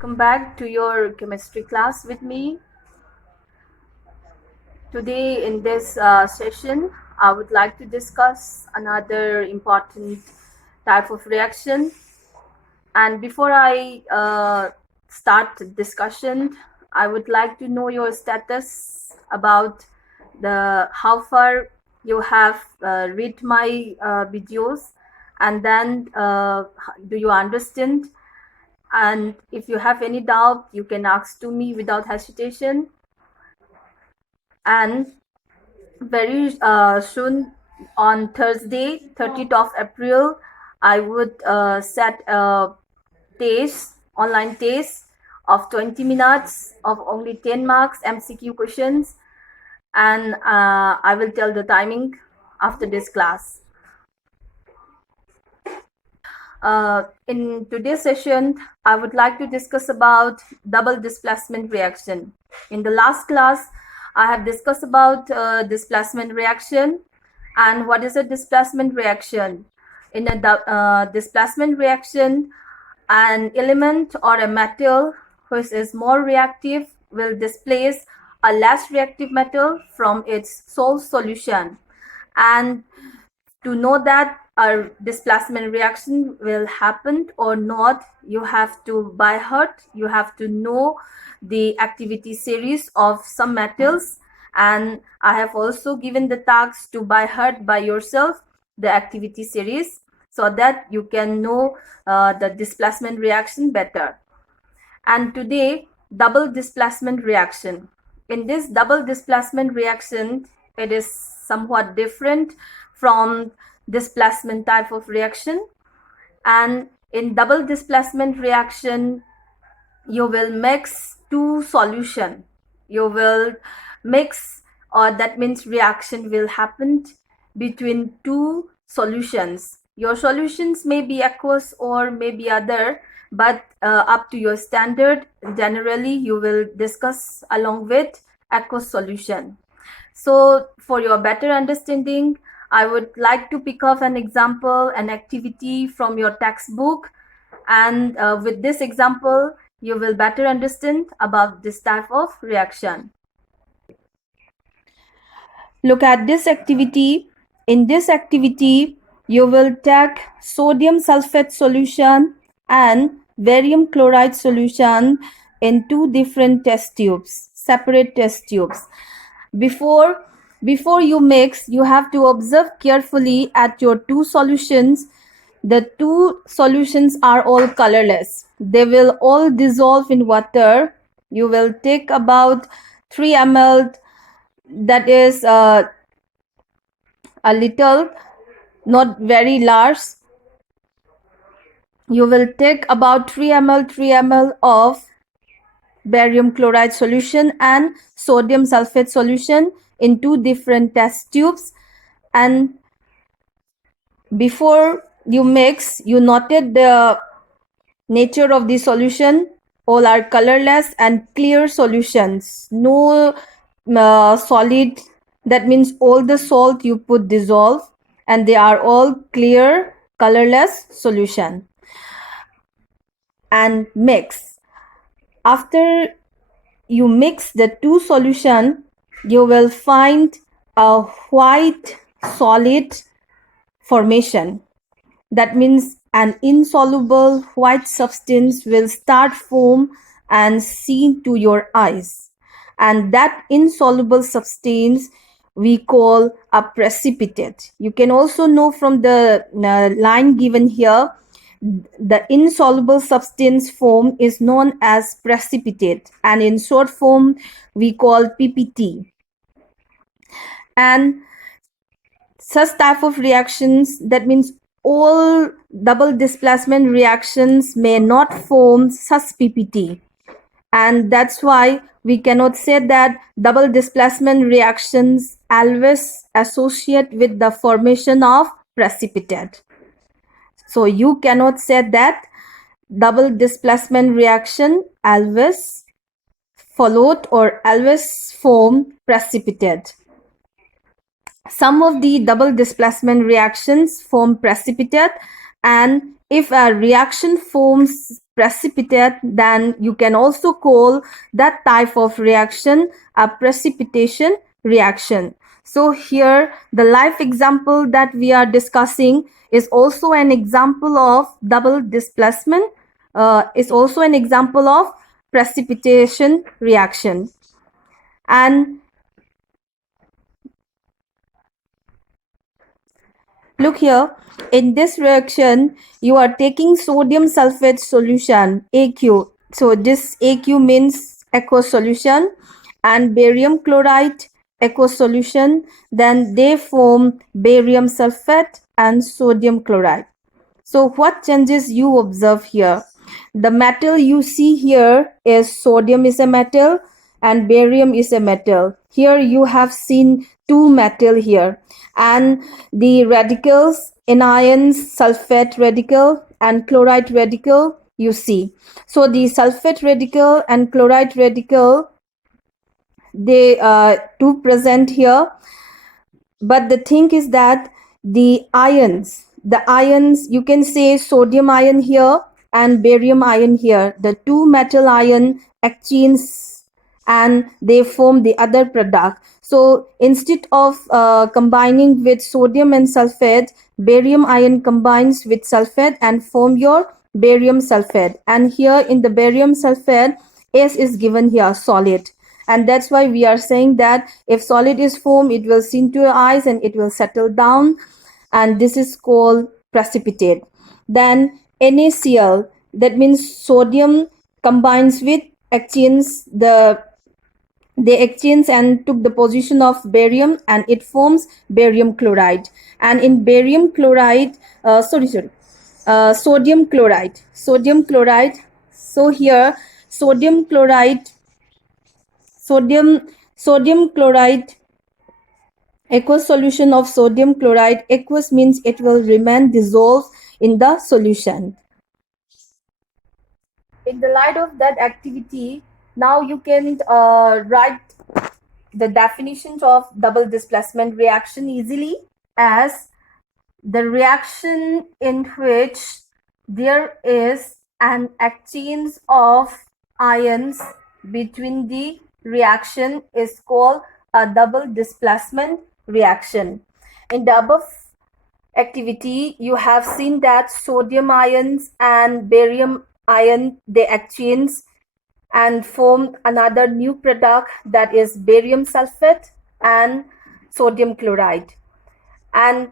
Welcome back to your chemistry class with me. Today in this session, I would like to discuss another important type of reaction. And before I start the discussion, I would like to know your status about how far you have read my videos, and then do you understand? And if you have any doubt, you can ask to me without hesitation. And very soon on Thursday, 30th of April, I would set a online test of 20 minutes of only 10 marks MCQ questions, and I will tell the timing after this class. In today's session, I would like to discuss about double displacement reaction. In the last class, I have discussed about displacement reaction and what is a displacement reaction. In a displacement reaction, an element or a metal which is more reactive will displace a less reactive metal from its source solution. And to know that a displacement reaction will happen or not, you have to by heart, you have to know the activity series of some metals, and I have also given the task to by heart by yourself the activity series so that you can know the displacement reaction better. And today, double displacement reaction. In this double displacement reaction, it is somewhat different from displacement type of reaction. And in double displacement reaction, you will mix two solution. You will mix, or that means reaction will happen between two solutions. Your solutions may be aqueous or may be other, but up to your standard, generally you will discuss along with aqueous solution. So for your better understanding, I would like to pick up an example, an activity from your textbook, and with this example, you will better understand about this type of reaction. Look at this activity. In this activity, you will take sodium sulfate solution and barium chloride solution in two different test tubes, separate test tubes. Before you mix, you have to observe carefully at your two solutions. The two solutions are all colorless. They will all dissolve in water. You will take about 3 ml, that is a little, not very large. You will take about 3 ml of barium chloride solution and sodium sulfate solution in two different test tubes. And before you mix, you noted the nature of the solution. All are colorless and clear solutions. No solid, that means all the salt you put dissolve, and they are all clear colorless solution. And mix. After you mix the two solution, you will find a white solid formation. That means an insoluble white substance will start form and seen to your eyes, and that insoluble substance we call a precipitate. You can also know from the line given here, the insoluble substance form is known as precipitate, and in short form we call PPT. And such type of reactions, that means all double displacement reactions may not form such PPT, and that's why we cannot say that double displacement reactions always associate with the formation of precipitate. So you cannot say that double displacement reaction always followed or always form precipitate. Some of the double displacement reactions form precipitate, and if a reaction forms precipitate, then you can also call that type of reaction a precipitation reaction. So here the live example that we are discussing is also an example of double displacement, is also an example of precipitation reaction. And look here, in this reaction, you are taking sodium sulfate solution, AQ. So this AQ means aqueous solution, and barium chloride aqueous solution. Then they form barium sulfate and sodium chloride. So what changes you observe here? The metal you see here is sodium is a metal and barium is a metal. Here you have seen two metal here, and the radicals, anions, sulfate radical and chloride radical you see. So the sulfate radical and chloride radical, they two present here, but the thing is that the ions, you can say sodium ion here and barium ion here, the two metal ion exchange and they form the other product. So instead of combining with sodium and sulfate, barium ion combines with sulfate and form your barium sulfate. And here in the barium sulfate, S is given here, solid. And that's why we are saying that if solid is formed, it will sink to your eyes and it will settle down, and this is called precipitate. Then NaCl, that means sodium combines with exchange, they exchange and took the position of barium and it forms barium chloride. And in barium chloride, sodium chloride. So here sodium chloride, aqueous solution of sodium chloride. Aqueous means it will remain dissolved in the solution. In the light of that activity, now you can write the definitions of double displacement reaction easily as the reaction in which there is an exchange of ions between the reaction is called a double displacement reaction. In the above activity, you have seen that sodium ions and barium ion, they exchange and form another new product, that is barium sulfate and sodium chloride. And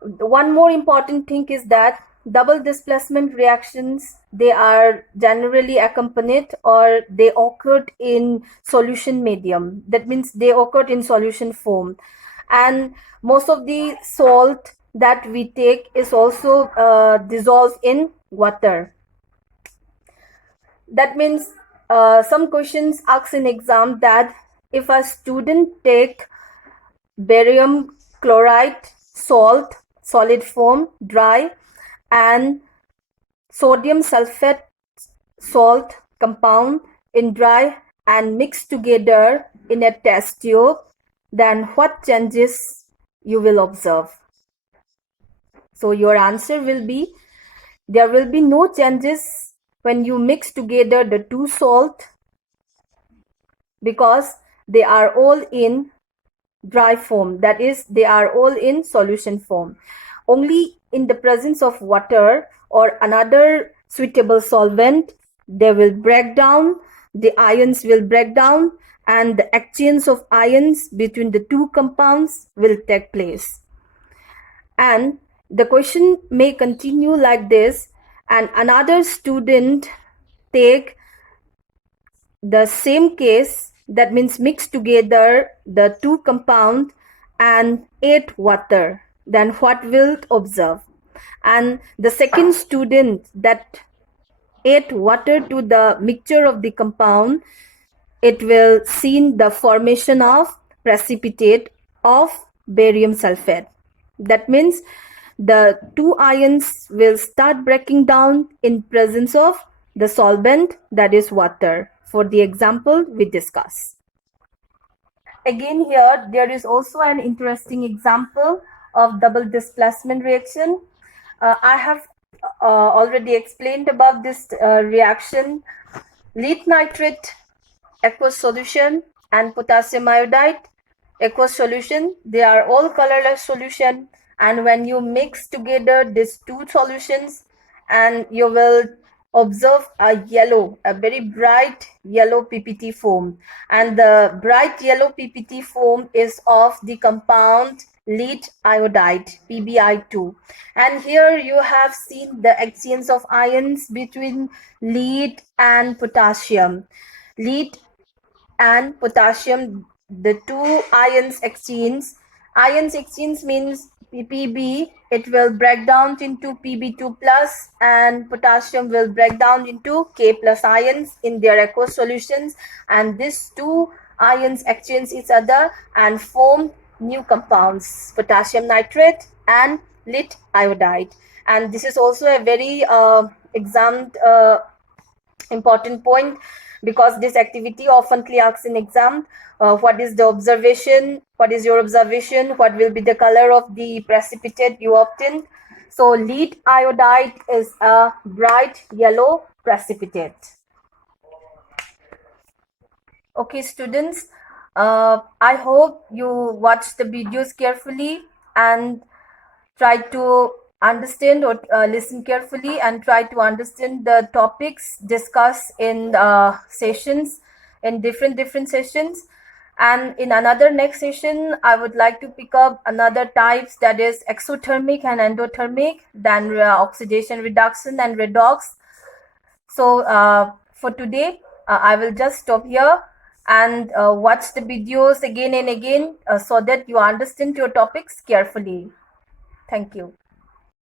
one more important thing is that double displacement reactions, they are generally accompanied or they occurred in solution medium. That means they occurred in solution form. And most of the salt that we take is also dissolved in water. That means some questions ask in exam that if a student take barium chloride salt, solid form, dry, and sodium sulfate salt compound in dry and mix together in a test tube, then what changes you will observe? So your answer will be, there will be no changes when you mix together the two salt, because they are all in dry form, that is they are all in solution form. Only in the presence of water or another suitable solvent, they will break down, the ions will break down, and the exchange of ions between the two compounds will take place. And the question may continue like this, and another student take the same case, that means mix together the two compound and add water, then what will observe? And the second student that add water to the mixture of the compound, it will see the formation of precipitate of barium sulfate. That means the two ions will start breaking down in presence of the solvent, that is water, for the example we discuss. Again here, there is also an interesting example of double displacement reaction. I have already explained about this reaction. Lead nitrate aqueous solution and potassium iodide aqueous solution, they are all colorless solution, and when you mix together these two solutions, and you will observe a very bright yellow PPT foam, and the bright yellow PPT foam is of the compound lead iodide PbI2, and here you have seen the exchange of ions between lead and potassium. Lead and potassium, the two ions exchange means Pb, it will break down into Pb2 plus, and potassium will break down into K plus ions in their aqueous solutions, and these two ions exchange each other and form new compounds, potassium nitrate and lead iodide. And this is also a very examined important point, because this activity often asks in exam, what is your observation, what will be the color of the precipitate you obtain. So lead iodide is a bright yellow precipitate. Okay students, I hope you watch the videos carefully and try to understand or listen carefully and try to understand the topics discussed in sessions, in different sessions. And in another next session, I would like to pick up another types, that is exothermic and endothermic, then oxidation reduction and redox. So for today, I will just stop here and watch the videos again and again so that you understand your topics carefully. Thank you.